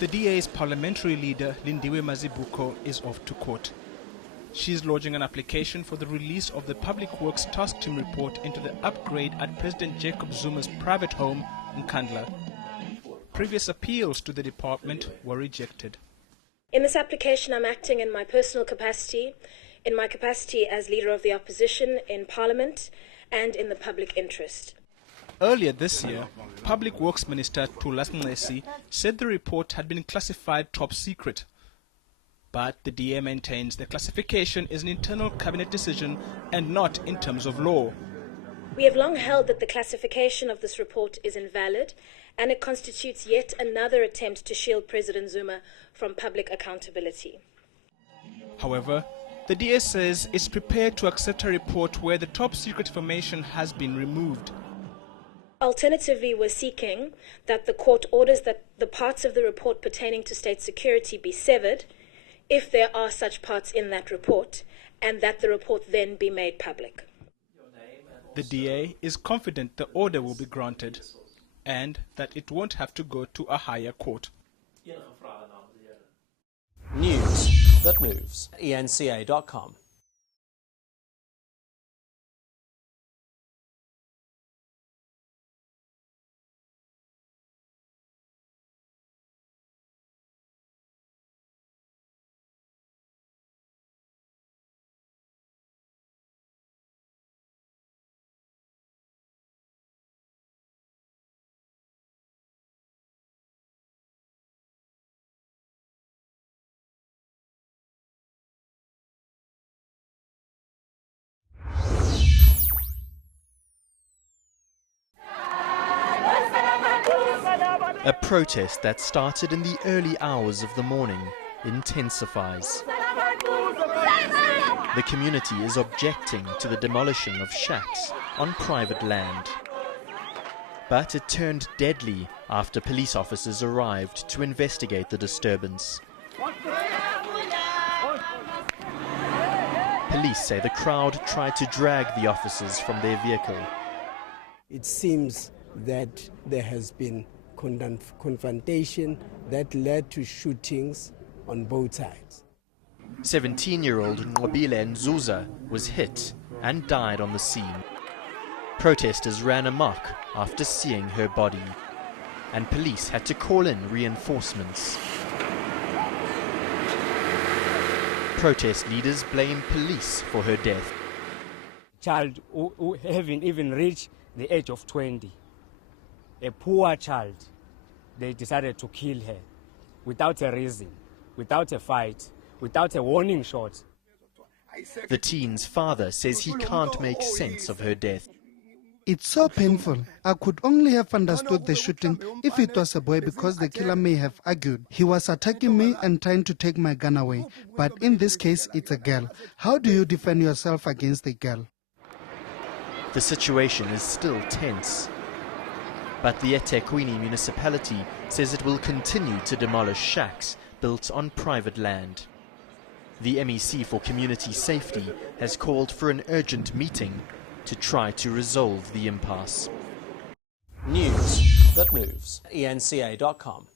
The DA's parliamentary leader, Lindiwe Mazibuko, is off to court. She is lodging an application for the release of the Public Works Task Team report into the upgrade at President Jacob Zuma's private home, Nkandla. Previous appeals to the department were rejected. In this application, I'm acting in my personal capacity, in my capacity as Leader of the Opposition in Parliament, and in the public interest. Earlier this year, Public Works Minister Thulas Nxesi said the report had been classified top secret. But the DA maintains the classification is an internal cabinet decision and not in terms of law. We have long held that the classification of this report is invalid, and it constitutes yet another attempt to shield President Zuma from public accountability. However, the DA says it's prepared to accept a report where the top secret information has been removed. Alternatively, we're seeking that the court orders that the parts of the report pertaining to state security be severed, if there are such parts in that report, and that the report then be made public. The DA is confident the order will be granted and that it won't have to go to a higher court. News that moves. ENCA.com. A protest that started in the early hours of the morning intensifies. The community is objecting to the demolition of shacks on private land. But it turned deadly after police officers arrived to investigate the disturbance. Police say the crowd tried to drag the officers from their vehicle. It seems that there has been confrontation that led to shootings on both sides. 17-year-old Nkandla Nzuza was hit and died on the scene. Protesters ran amok after seeing her body, and police had to call in reinforcements. Protest leaders blame police for her death. Child who haven't even reached the age of 20, a poor child, they decided to kill her without a reason, without a fight, without a warning shot. The teen's father says he can't make sense of her death. It's so painful. I could only have understood the shooting if it was a boy, because the killer may have argued. He was attacking me and trying to take my gun away. But in this case, it's a girl. How do you defend yourself against a girl? The situation is still tense. But the eThekwini municipality says it will continue to demolish shacks built on private land. The MEC for Community Safety has called for an urgent meeting to try to resolve the impasse. News that moves. ENCA.com.